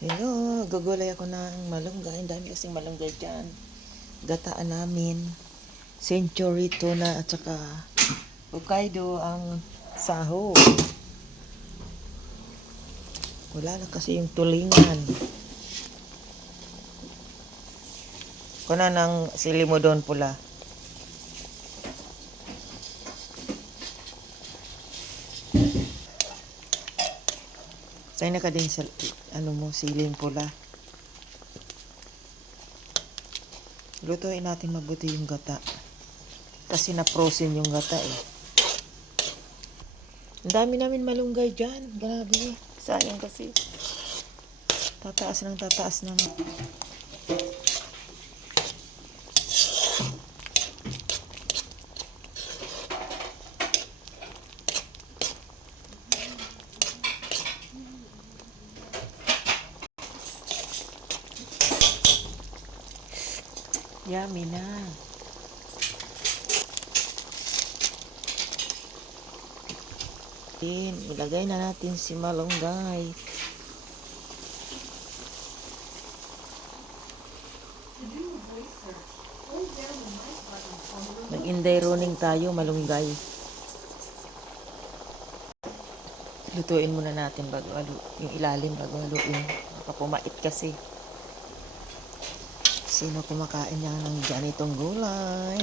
Hello, gugulay ako ng malunggay. Ang dami kasing malunggay dyan. Gataan namin. Century tuna at saka Hokkaido ang saho. Wala na kasi yung tulingan. Kuna ng silimodon pula. Sa'yo na ka din sa siling pula. Lutuin natin mabuti yung gata. Kasi na-frozen yung gata eh. Ang dami namin malunggay dyan. Grabe. Sayang kasi. Tataas ng tataas na. Yummy na. Ilagay na natin si malunggay. Mag-inday roning tayo, malunggay. Lutuin muna natin bago yung ilalim bago haluin. Baka pumait kasi. Sino kumakain niya ng ganitong gulay?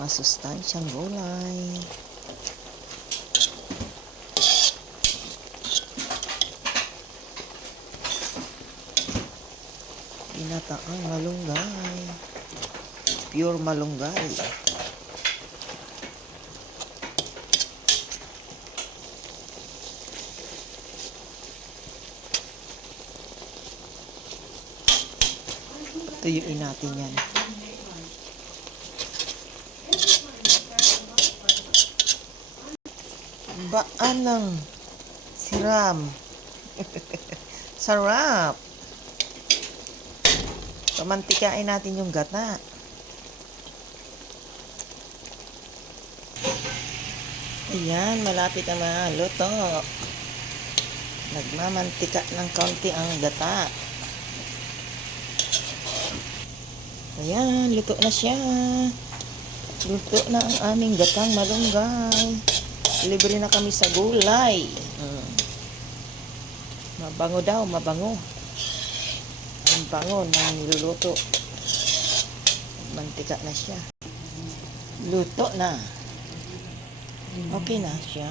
Masustansyang gulay. Ginataang malunggay. Pure malunggay. Tuyuin natin yan. Baan ng siram. Sarap. Pamantikain natin yung gata. Ayan, malapit na maluto. Nagmamantika ng kaunti ang gata. Ayan, luto na siya. Luto na ang aming gatang malunggay. Libre na kami sa gulay. Mabango daw, mabango. Ang bango ng niluluto. Mantika na siya. Luto na. Okay na siya.